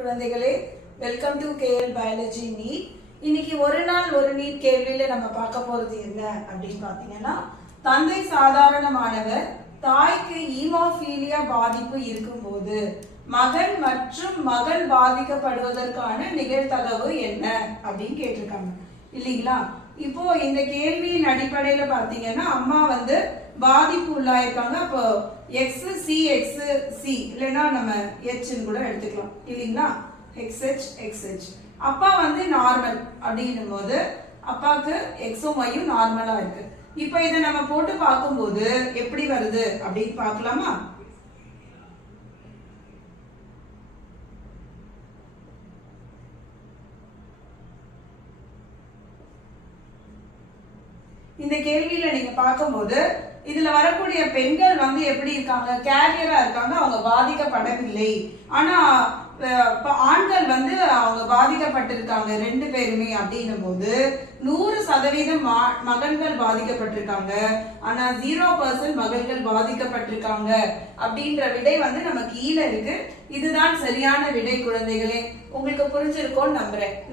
குழந்தைகளே welcome to KL biology NEET இன்னைக்கு ஒரு நாள் ஒரு நீட் கேள்வியில நம்ம பார்க்க போறது என்ன அப்படின்னு பார்த்தீங்கன்னா தந்தை சாதாரணமானவர் தாய்க்கு ஈமோஃபீலியா பாதிப்பு இருக்கும்போது மகன் மற்றும் மகள் பாதிக்கப்படுவதற்கான நிகழ்தகவு என்ன அப்படின்னு கேட்டிருக்காங்க. இல்லைங்களா? இப்போ இந்த கேள்வியின் அடிப்படையில பார்த்தீங்கன்னா அம்மா வந்து பாதிப்பு உள்ளாயிருக்காங்க. அப்போ எக்ஸ் சி எக்ஸ் சி இல்லைன்னா நம்ம ஹெச்னு கூட எடுத்துக்கலாம். இல்லைங்களா? எக்ஸ்ஹெச் எக்ஸ்ஹெச் அப்பா வந்து நார்மல் அப்படின்னும் போது அப்பாவுக்கு எக்ஸும் ஒய்யும் நார்மலாக இருக்கு. இப்போ இதை நம்ம போட்டு பார்க்கும்போது எப்படி வருது அப்படின்னு பார்க்கலாமா? இந்த கேள்வியில நீங்க பார்க்கும்போது இதுல வரக்கூடிய பெண்கள் வந்து எப்படி இருக்காங்க? கேரியரா இருக்காங்க அவங்க பாதிக்கப்படவில்லை. ஆனா ஆண்கள் வந்து அவங்க பாதிக்கப்பட்டிருக்காங்க ரெண்டு பேருமே அப்படின்னும் போது நூறு சதவீதம் மா- மகன்கள் பாதிக்கப்பட்டிருக்காங்க. ஆனா ஜீரோ பர்சன்ட் மகள்கள் பாதிக்கப்பட்டிருக்காங்க அப்படின்ற விடை வந்து நமக்கு கீழே இருக்கு. இதுதான் சரியான விடை குழந்தைகளே. உங்களுக்கு புரிஞ்சிருக்கோன்னு நம்புறேன்.